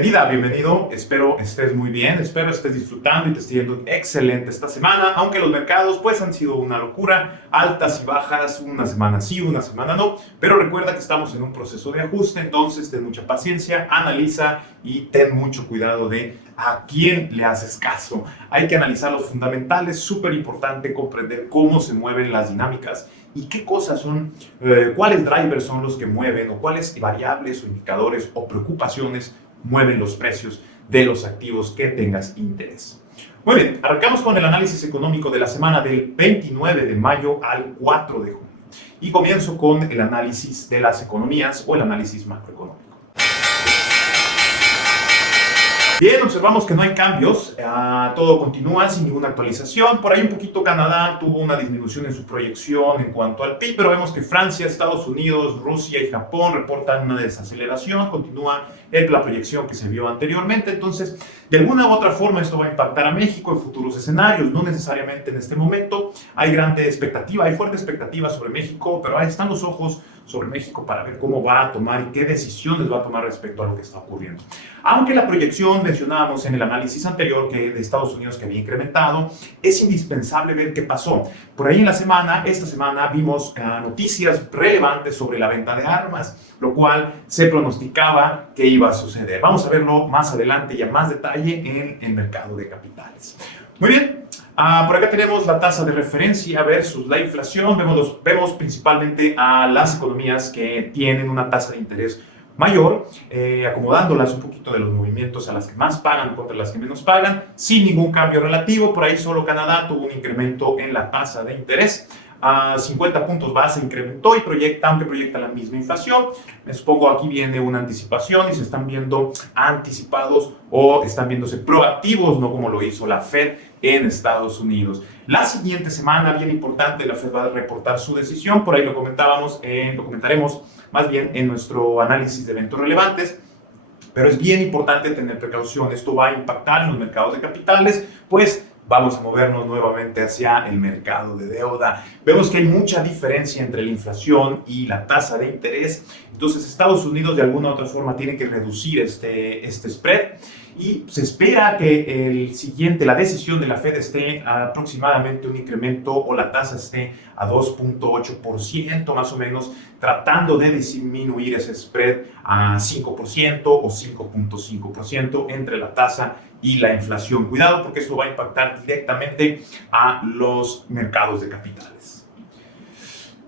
Bienvenida, bienvenido. Espero estés muy bien, espero estés disfrutando y te esté yendo excelente esta semana, aunque los mercados pues han sido una locura, altas y bajas, una semana sí, una semana no, pero recuerda que estamos en un proceso de ajuste, entonces ten mucha paciencia, analiza y ten mucho cuidado de a quién le haces caso. Hay que analizar los fundamentales, súper importante comprender cómo se mueven las dinámicas y qué cosas son, cuáles drivers son los que mueven o cuáles variables o indicadores o preocupaciones mueven los precios de los activos que tengas interés. Muy bien, arrancamos con el análisis económico de la semana del 29 de mayo al 4 de junio y comienzo con el análisis de las economías o el análisis macroeconómico. Bien, observamos que no hay cambios, todo continúa sin ninguna actualización. Por ahí un poquito Canadá tuvo una disminución en su proyección en cuanto al PIB, pero vemos que Francia, Estados Unidos, Rusia y Japón reportan una desaceleración, continúa la proyección que se vio anteriormente. Entonces, de alguna u otra forma esto va a impactar a México en futuros escenarios, no necesariamente en este momento. Hay grande expectativa, hay fuerte expectativa sobre México, pero ahí están los ojos sobre México para ver cómo va a tomar y qué decisiones va a tomar respecto a lo que está ocurriendo. Aunque la proyección mencionábamos en el análisis anterior que de Estados Unidos que había incrementado, es indispensable ver qué pasó. Por ahí en esta semana vimos noticias relevantes sobre la venta de armas, lo cual se pronosticaba que iba a suceder. Vamos a verlo más adelante y a más detalle en el mercado de capitales. Muy bien. Por acá tenemos la tasa de referencia versus la inflación. Vemos principalmente a las economías que tienen una tasa de interés mayor, acomodándolas un poquito de los movimientos a las que más pagan contra las que menos pagan, sin ningún cambio relativo. Por ahí solo Canadá tuvo un incremento en la tasa de interés. A 50 puntos base incrementó y aunque proyecta la misma inflación. Me supongo aquí viene una anticipación y se están viendo anticipados o están viéndose proactivos, no como lo hizo la Fed en Estados Unidos. La siguiente semana, bien importante, la Fed va a reportar su decisión, por ahí lo comentaremos más bien en nuestro análisis de eventos relevantes. Pero es bien importante tener precaución, esto va a impactar en los mercados de capitales, pues vamos a movernos nuevamente hacia el mercado de deuda. Vemos que hay mucha diferencia entre la inflación y la tasa de interés. Entonces, Estados Unidos de alguna u otra forma tiene que reducir este spread y se espera que la decisión de la Fed esté aproximadamente un incremento o la tasa esté a 2.8% más o menos, tratando de disminuir ese spread a 5% o 5.5% entre la tasa y la inflación. Cuidado porque esto va a impactar directamente a los mercados de capitales.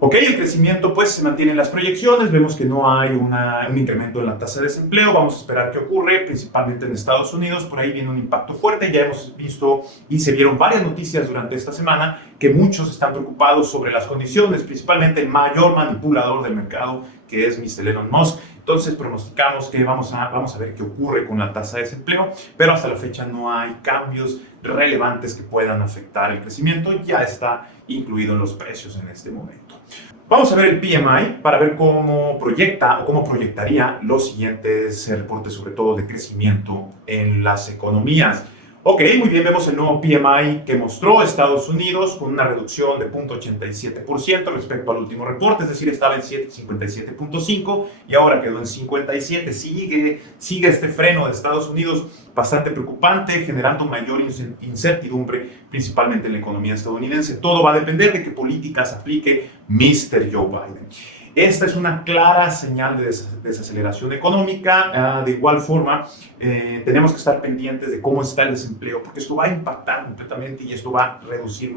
Ok, el crecimiento pues se mantiene en las proyecciones, vemos que no hay un incremento en la tasa de desempleo, vamos a esperar qué ocurre, principalmente en Estados Unidos, por ahí viene un impacto fuerte, ya hemos visto y se vieron varias noticias durante esta semana que muchos están preocupados sobre las condiciones, principalmente el mayor manipulador del mercado que es Mr. Elon Musk. Entonces pronosticamos que vamos a ver qué ocurre con la tasa de desempleo, pero hasta la fecha no hay cambios relevantes que puedan afectar el crecimiento, ya está incluido en los precios en este momento. Vamos a ver el PMI para ver cómo proyecta o cómo proyectaría los siguientes reportes, sobre todo de crecimiento en las economías. Ok, muy bien, vemos el nuevo PMI que mostró Estados Unidos con una reducción de 0.87% respecto al último reporte, es decir, estaba en 57.5 y ahora quedó en 57. Sigue este freno de Estados Unidos bastante preocupante, generando mayor incertidumbre, principalmente en la economía estadounidense. Todo va a depender de qué políticas aplique Mr. Joe Biden. Esta es una clara señal de desaceleración económica. De igual forma, tenemos que estar pendientes de cómo está el desempleo, porque esto va a impactar completamente y esto va a reducir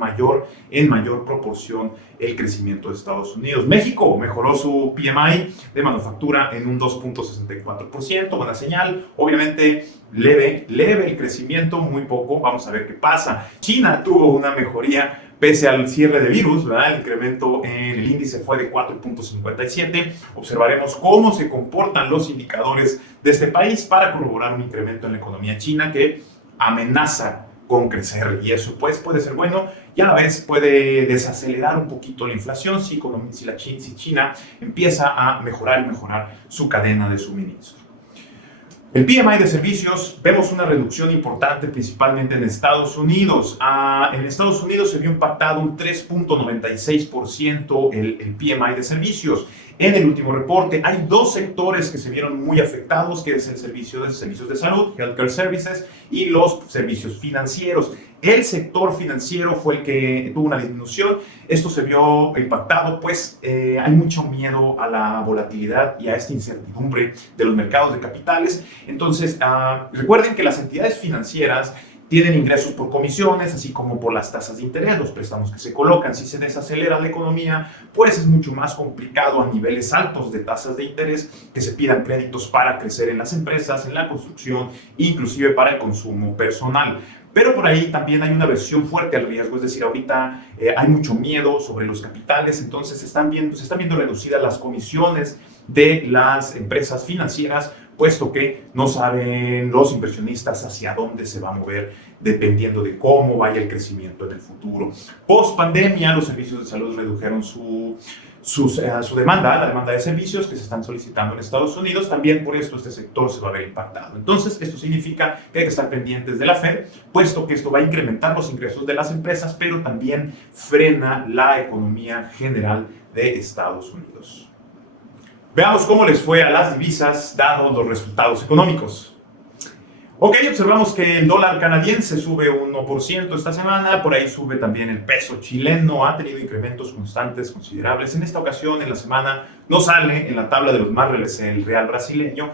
en mayor proporción el crecimiento de Estados Unidos. México mejoró su PMI de manufactura en un 2.64%, buena señal. Obviamente, leve el crecimiento, muy poco. Vamos a ver qué pasa. China tuvo una mejoría pese al cierre de virus, ¿verdad? El incremento en el índice fue de 4.57. Observaremos cómo se comportan los indicadores de este país para corroborar un incremento en la economía china que amenaza con crecer, y eso pues puede ser bueno y a la vez puede desacelerar un poquito la inflación si China empieza a mejorar su cadena de suministro. El PMI de servicios, vemos una reducción importante principalmente en Estados Unidos. En Estados Unidos se vio impactado un 3.96% el PMI de servicios. En el último reporte hay dos sectores que se vieron muy afectados, que es el servicios de salud, Healthcare Services, y los servicios financieros. El sector financiero fue el que tuvo una disminución. Esto se vio impactado, pues hay mucho miedo a la volatilidad y a esta incertidumbre de los mercados de capitales. Entonces, recuerden que las entidades financieras tienen ingresos por comisiones, así como por las tasas de interés, los préstamos que se colocan. Si se desacelera la economía, pues es mucho más complicado a niveles altos de tasas de interés que se pidan créditos para crecer en las empresas, en la construcción, inclusive para el consumo personal. Pero por ahí también hay una versión fuerte al riesgo, es decir, ahorita hay mucho miedo sobre los capitales, entonces se están viendo reducidas las comisiones de las empresas financieras, puesto que no saben los inversionistas hacia dónde se va a mover dependiendo de cómo vaya el crecimiento en el futuro. Post pandemia, los servicios de salud redujeron su demanda, la demanda de servicios que se están solicitando en Estados Unidos. También por esto este sector se va a ver impactado. Entonces, esto significa que hay que estar pendientes de la Fed, puesto que esto va a incrementar los ingresos de las empresas, pero también frena la economía general de Estados Unidos. Veamos cómo les fue a las divisas dados los resultados económicos. Ok, observamos que el dólar canadiense sube 1% esta semana, por ahí sube también el peso chileno, ha tenido incrementos constantes considerables. En esta ocasión, en la semana, no sale en la tabla de los más relevantes el real brasileño,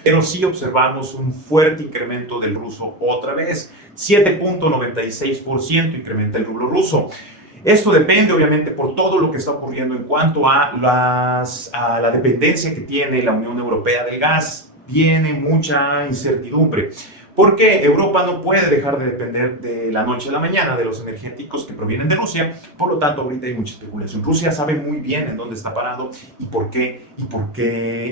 pero sí observamos un fuerte incremento del ruso otra vez, 7.96% incrementa el rublo ruso. Esto depende, obviamente, por todo lo que está ocurriendo en cuanto a la dependencia que tiene la Unión Europea del gas. Viene mucha incertidumbre, porque Europa no puede dejar de depender de la noche a la mañana de los energéticos que provienen de Rusia. Por lo tanto, ahorita hay mucha especulación. Rusia sabe muy bien en dónde está parado y por qué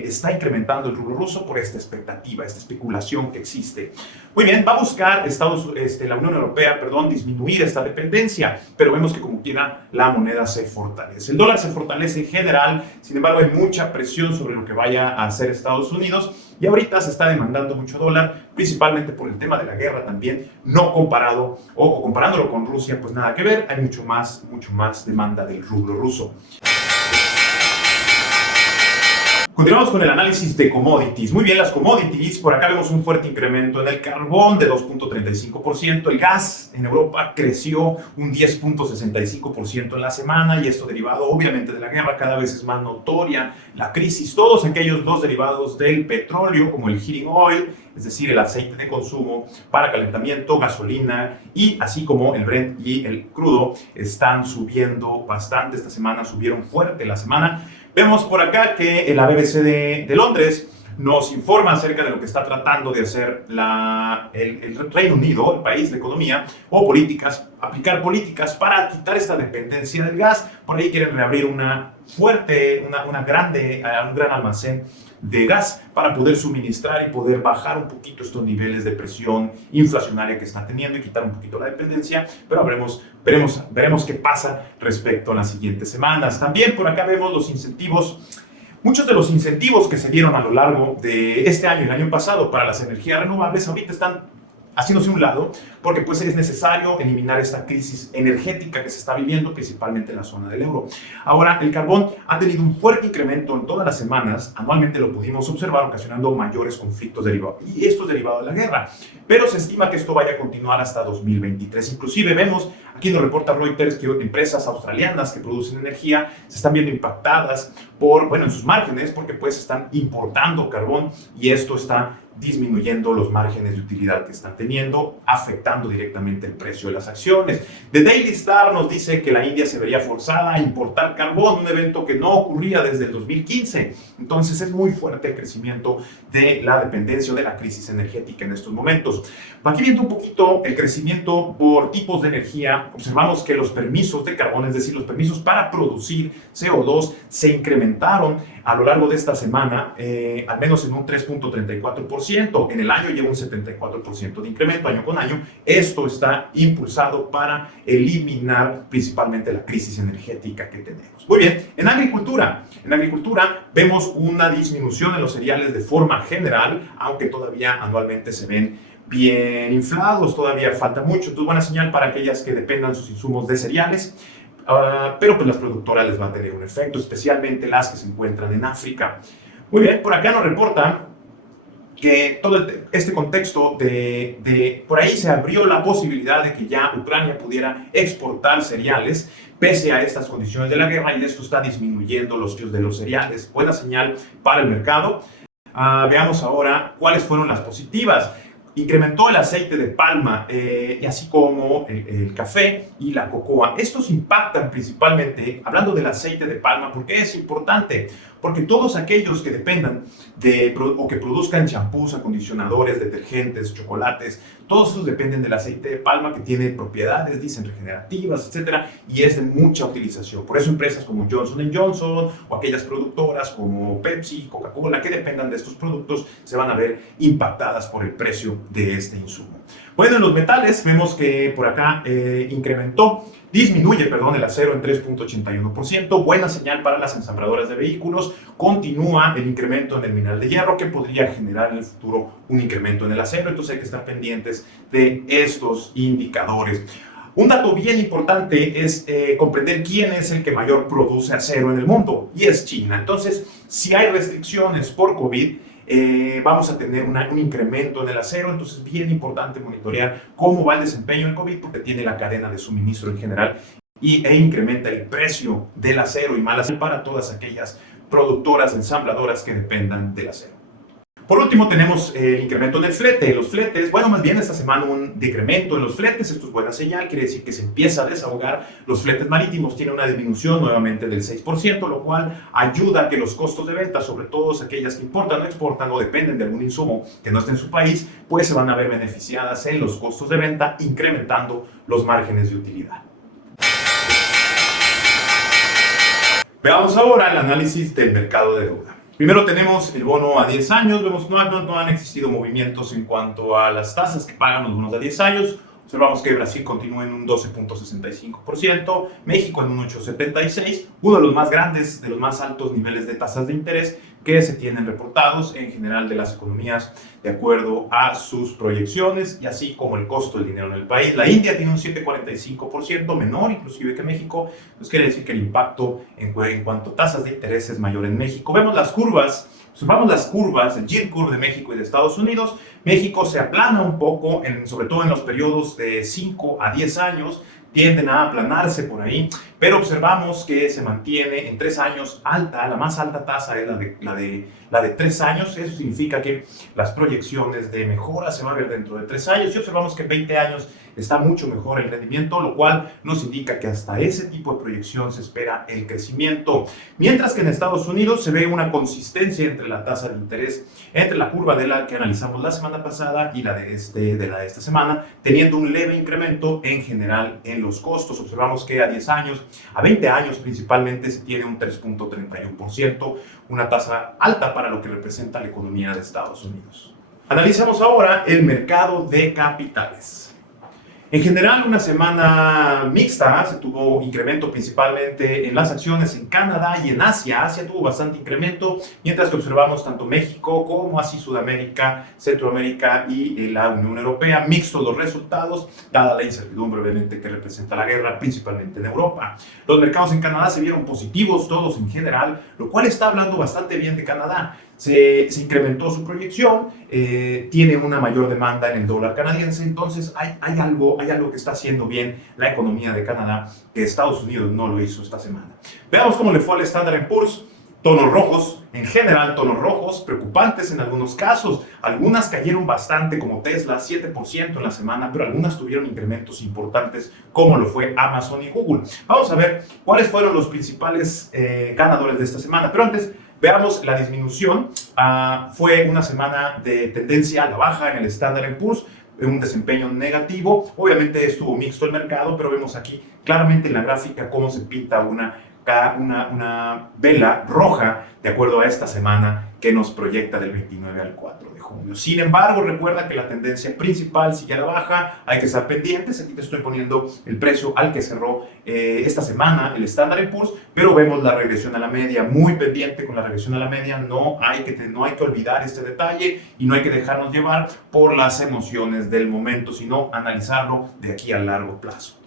está incrementando el rublo ruso por esta expectativa, esta especulación que existe. Muy bien, va a buscar la Unión Europea, disminuir esta dependencia, pero vemos que como quiera la moneda se fortalece. El dólar se fortalece en general, sin embargo hay mucha presión sobre lo que vaya a hacer Estados Unidos y ahorita se está demandando mucho dólar, principalmente por el tema de la guerra también, no comparado o comparándolo con Rusia, pues nada que ver, hay mucho más demanda del rublo ruso. Continuamos con el análisis de commodities. Muy bien, las commodities, por acá vemos un fuerte incremento en el carbón de 2.35%, el gas en Europa creció un 10.65% en la semana y esto derivado obviamente de la guerra, cada vez es más notoria la crisis, todos aquellos dos derivados del petróleo como el heating oil, es decir, el aceite de consumo para calentamiento, gasolina y así como el Brent y el crudo están subiendo bastante esta semana, subieron fuerte la semana. Vemos por acá que la BBC de Londres nos informa acerca de lo que está tratando de hacer el Reino Unido, el país, la economía, o aplicar políticas para quitar esta dependencia del gas. Por ahí quieren reabrir un gran almacén de gas para poder suministrar y poder bajar un poquito estos niveles de presión inflacionaria que están teniendo y quitar un poquito la dependencia, pero veremos qué pasa respecto a las siguientes semanas. También por acá vemos los incentivos. Muchos de los incentivos que se dieron a lo largo de este año y el año pasado para las energías renovables ahorita están haciéndose a un lado porque pues es necesario eliminar esta crisis energética que se está viviendo principalmente en la zona del euro. Ahora, el carbón ha tenido un fuerte incremento en todas las semanas, anualmente lo pudimos observar, ocasionando mayores conflictos derivados, y esto es derivado de la guerra, pero se estima que esto vaya a continuar hasta 2023. Inclusive vemos, aquí nos reporta Reuters, que empresas australianas que producen energía se están viendo impactadas en sus márgenes porque pues están importando carbón y esto está disminuyendo los márgenes de utilidad que están teniendo, afectando directamente el precio de las acciones. The Daily Star nos dice que la India se vería forzada a importar carbón, un evento que no ocurría desde el 2015. Entonces es muy fuerte el crecimiento de la dependencia o de la crisis energética en estos momentos. Aquí viendo un poquito el crecimiento por tipos de energía Asia, observamos que los permisos de carbón, es decir, los permisos para producir CO2, se incrementaron a lo largo de esta semana, al menos en un 3.34%. En el año lleva un 74% de incremento año con año. Esto está impulsado para eliminar principalmente la crisis energética que tenemos. Muy bien, en agricultura vemos una disminución en los cereales de forma general, aunque todavía anualmente se ven bien inflados, todavía falta mucho. Entonces, buena señal para aquellas que dependan sus insumos de cereales, pero pues las productoras les va a tener un efecto, especialmente las que se encuentran en África. Muy bien, por acá nos reporta que todo este contexto por ahí se abrió la posibilidad de que ya Ucrania pudiera exportar cereales pese a estas condiciones de la guerra, y esto está disminuyendo los precios de los cereales. Buena señal para el mercado. Veamos ahora cuáles fueron las positivas. Incrementó el aceite de palma, y así como el café y la cocoa. Estos impactan principalmente, hablando del aceite de palma. ¿Por qué es importante? Porque todos aquellos que dependan o que produzcan champús, acondicionadores, detergentes, chocolates, todos esos dependen del aceite de palma, que tiene propiedades, dicen, regenerativas, etcétera, y es de mucha utilización. Por eso empresas como Johnson & Johnson o aquellas productoras como Pepsi, Coca-Cola, que dependan de estos productos, se van a ver impactadas por el precio de este insumo. Bueno, en los metales vemos que por acá disminuye el acero en 3.81%, buena señal para las ensambladoras de vehículos. Continúa el incremento en el mineral de hierro, que podría generar en el futuro un incremento en el acero, entonces hay que estar pendientes de estos indicadores. Un dato bien importante es comprender quién es el que mayor produce acero en el mundo, y es China. Entonces, si hay restricciones por COVID, vamos a tener un incremento en el acero. Entonces, bien importante monitorear cómo va el desempeño en COVID, porque tiene la cadena de suministro en general e incrementa el precio del acero, y mala señal para todas aquellas productoras, ensambladoras que dependan del acero. Por último, tenemos el incremento del flete. Los fletes, bueno, más bien esta semana un decremento en los fletes. Esto es buena señal, quiere decir que se empieza a desahogar. Los fletes marítimos tienen una disminución nuevamente del 6%, lo cual ayuda a que los costos de venta, sobre todo aquellas que importan o exportan o dependen de algún insumo que no esté en su país, pues se van a ver beneficiadas en los costos de venta, incrementando los márgenes de utilidad. Veamos ahora el análisis del mercado de deuda. Primero tenemos el bono a 10 años. Vemos no han existido movimientos en cuanto a las tasas que pagan los bonos a 10 años. Observamos que Brasil continúa en un 12.65%, México en un 8.76%, uno de los más grandes, de los más altos niveles de tasas de interés que se tienen reportados en general de las economías de acuerdo a sus proyecciones, y así como el costo del dinero en el país. La India tiene un 7.45%, menor inclusive que México. Pues quiere decir que el impacto en cuanto a tasas de interés es mayor en México. Vemos las curvas. Observamos las curvas, el yield curve de México y de Estados Unidos. México se aplana un poco, sobre todo en los periodos de 5 a 10 años, tienden a aplanarse por ahí, pero observamos que se mantiene en 3 años alta. La más alta tasa es la de 3 años. Eso significa que las proyecciones de mejora se van a ver dentro de 3 años, y observamos que en 20 años está mucho mejor el rendimiento, lo cual nos indica que hasta ese tipo de proyección se espera el crecimiento. Mientras que en Estados Unidos se ve una consistencia entre la tasa de interés, entre la curva de la que analizamos la semana pasada y la de esta semana, teniendo un leve incremento en general en los costos. Observamos que a 10 años, a 20 años principalmente, se tiene un 3.31%, una tasa alta para lo que representa la economía de Estados Unidos. Analizamos ahora el mercado de capitales. En general, una semana mixta. Se tuvo incremento principalmente en las acciones en Canadá y en Asia. Asia tuvo bastante incremento, mientras que observamos tanto México como así Sudamérica, Centroamérica y la Unión Europea. Mixtos los resultados, dada la incertidumbre obviamente que representa la guerra, principalmente en Europa. Los mercados en Canadá se vieron positivos todos en general, lo cual está hablando bastante bien de Canadá. Se incrementó su proyección, tiene una mayor demanda en el dólar canadiense. Entonces hay algo que está haciendo bien la economía de Canadá, que Estados Unidos no lo hizo esta semana. Veamos cómo le fue al Standard & Poor's. Tonos rojos, en general tonos rojos, preocupantes en algunos casos. Algunas cayeron bastante, como Tesla, 7% en la semana, pero algunas tuvieron incrementos importantes, como lo fue Amazon y Google. Vamos a ver cuáles fueron los principales ganadores de esta semana. Pero antes, veamos la disminución. Fue una semana de tendencia a la baja en el Standard & Poor's, un desempeño negativo. Obviamente estuvo mixto el mercado, pero vemos aquí claramente en la gráfica cómo se pinta una vela roja de acuerdo a esta semana que nos proyecta del 29 al 4 de junio. Sin embargo, recuerda que la tendencia principal sigue a la baja, hay que estar pendientes. Aquí te estoy poniendo el precio al que cerró esta semana el Standard & Poor's, pero vemos la regresión a la media, muy pendiente con la regresión a la media. No hay que olvidar este detalle y no hay que dejarnos llevar por las emociones del momento, sino analizarlo de aquí a largo plazo.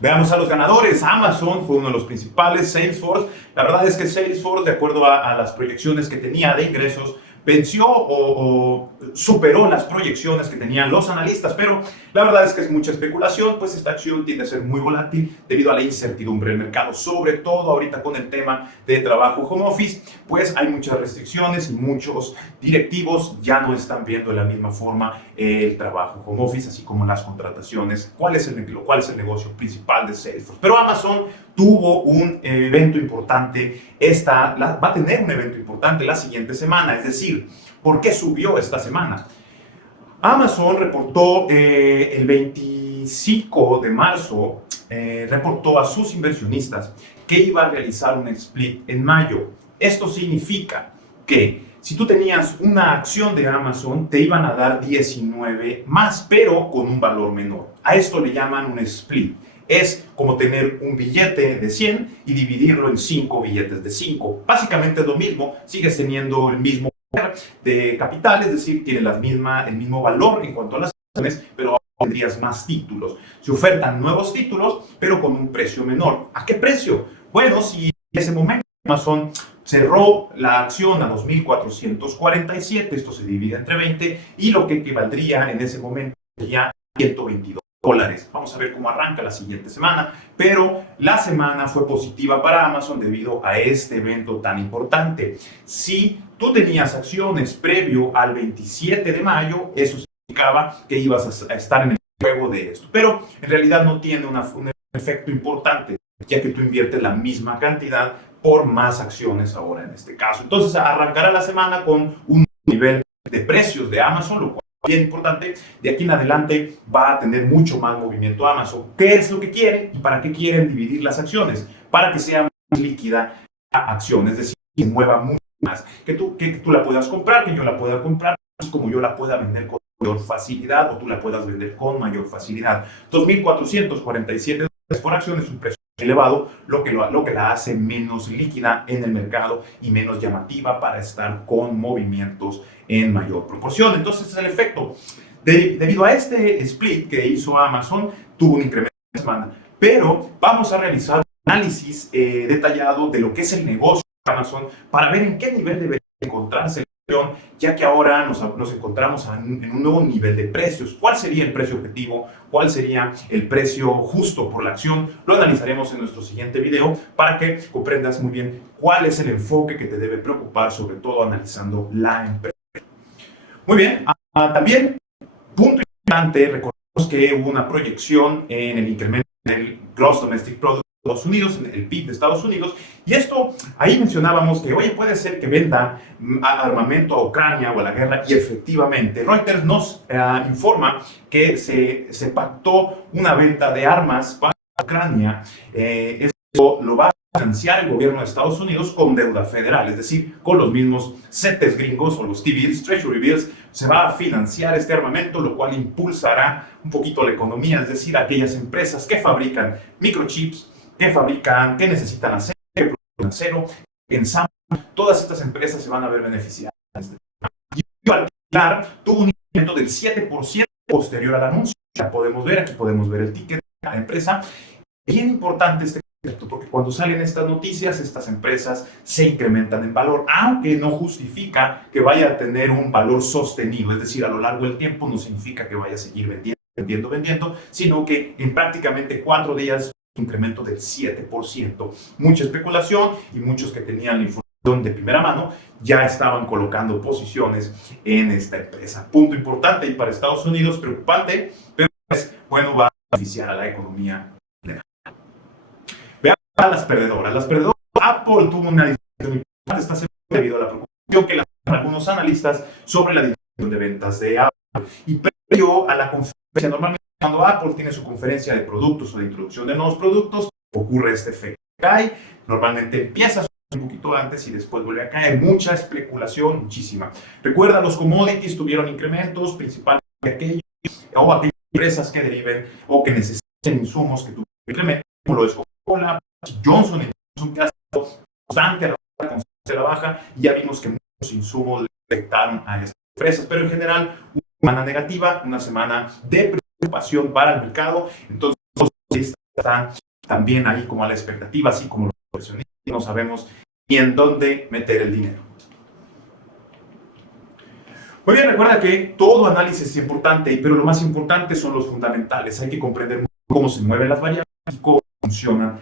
Veamos a los ganadores. Amazon fue uno de los principales. Salesforce, la verdad es que Salesforce, de acuerdo a las proyecciones que tenía de ingresos, venció o superó las proyecciones que tenían los analistas, pero la verdad es que es mucha especulación, pues esta acción tiende a ser muy volátil debido a la incertidumbre del mercado, sobre todo ahorita con el tema de trabajo home office, pues hay muchas restricciones y muchos directivos ya no están viendo de la misma forma el trabajo home office, así como las contrataciones. ¿Cuál es el negocio principal de Salesforce? Pero Amazon tuvo un evento importante, va a tener un evento importante la siguiente semana, es decir, ¿por qué subió esta semana? Amazon reportó el 25 de marzo, reportó a sus inversionistas que iba a realizar un split en mayo. Esto significa que si tú tenías una acción de Amazon, te iban a dar 19 más, pero con un valor menor. A esto le llaman un split. Es como tener un billete de 100 y dividirlo en 5 billetes de 5. Básicamente es lo mismo, sigues teniendo el mismo poder de capital, es decir, tiene el mismo valor en cuanto a las acciones, pero tendrías más títulos. Se ofertan nuevos títulos, pero con un precio menor. ¿A qué precio? Bueno, si en ese momento Amazon cerró la acción a 2.447, esto se divide entre 20, y lo que equivaldría en ese momento sería $122. Vamos a ver cómo arranca la siguiente semana, pero la semana fue positiva para Amazon debido a este evento tan importante. Si tú tenías acciones previo al 27 de mayo, eso significaba que ibas a estar en el juego de esto, pero en realidad no tiene un efecto importante, ya que tú inviertes la misma cantidad por más acciones ahora en este caso. Entonces arrancará la semana con un nivel de precios de Amazon, lo cual bien importante. De aquí en adelante va a tener mucho más movimiento Amazon. ¿Qué es lo que quieren y para qué quieren dividir las acciones? Para que sea más líquida la acción, es decir, que mueva mucho más, que tú la puedas comprar, que yo la pueda comprar, así como yo la pueda vender con mayor facilidad o tú la puedas vender con mayor facilidad. $2.447 por acción es un precio elevado, lo que la hace menos líquida en el mercado y menos llamativa para estar con movimientos en mayor proporción. Entonces, el efecto, debido a este split que hizo Amazon, tuvo un incremento de semana. Pero vamos a realizar un análisis detallado de lo que es el negocio de Amazon para ver en qué nivel debería encontrarse, ya que ahora nos encontramos en un nuevo nivel de precios. ¿Cuál sería el precio objetivo? ¿Cuál sería el precio justo por la acción? Lo analizaremos en nuestro siguiente video para que comprendas muy bien cuál es el enfoque que te debe preocupar, sobre todo analizando la empresa. Muy bien, también, punto importante, recordemos que hubo una proyección en el incremento del Gross Domestic Product de Estados Unidos, en el PIB de Estados Unidos, y esto, ahí mencionábamos que, oye, puede ser que venda armamento a Ucrania o a la guerra, y efectivamente, Reuters nos informa que se pactó una venta de armas para Ucrania. Esto lo va a financiar el gobierno de Estados Unidos con deuda federal, es decir, con los mismos CETES gringos o los T-bills, Treasury bills, se va a financiar este armamento, lo cual impulsará un poquito la economía, es decir, aquellas empresas que fabrican microchips, que necesitan acero, que producen acero, ensamblan, todas estas empresas se van a ver beneficiadas. Y en particular, tuvo un incremento del 7% posterior al anuncio. Ya podemos ver, aquí podemos ver el ticket de la empresa. Es bien importante este concepto, porque cuando salen estas noticias, estas empresas se incrementan en valor, aunque no justifica que vaya a tener un valor sostenido, es decir, a lo largo del tiempo no significa que vaya a seguir vendiendo, sino que en prácticamente 4 días incremento del 7%. Mucha especulación y muchos que tenían la información de primera mano ya estaban colocando posiciones en esta empresa. Punto importante y para Estados Unidos preocupante, pero es bueno, va a beneficiar a la economía. Veamos a las perdedoras. Las perdedoras, Apple tuvo una disminución importante esta semana debido a la preocupación que lanzaron algunos analistas sobre la disminución de ventas de Apple. Y yo a la conferencia, normalmente cuando Apple tiene su conferencia de productos o de introducción de nuevos productos, ocurre este efecto. Cae, normalmente empieza un poquito antes y después vuelve a caer. Mucha especulación, muchísima. Recuerda, los commodities tuvieron incrementos, principalmente aquellos o aquellas empresas que deriven o que necesiten insumos que tuvieron incrementos, como lo es Coca-Cola, Johnson Johnson, que ha estado constante a la baja, y ya vimos que muchos insumos le afectaron a estas empresas, pero en general una semana negativa, una semana de preocupación para el mercado. Entonces los están también ahí como a la expectativa, así como los inversionistas, no sabemos ni en dónde meter el dinero. Muy bien, recuerda que todo análisis es importante, pero lo más importante son los fundamentales. Hay que comprender cómo se mueven las variables y cómo funcionan.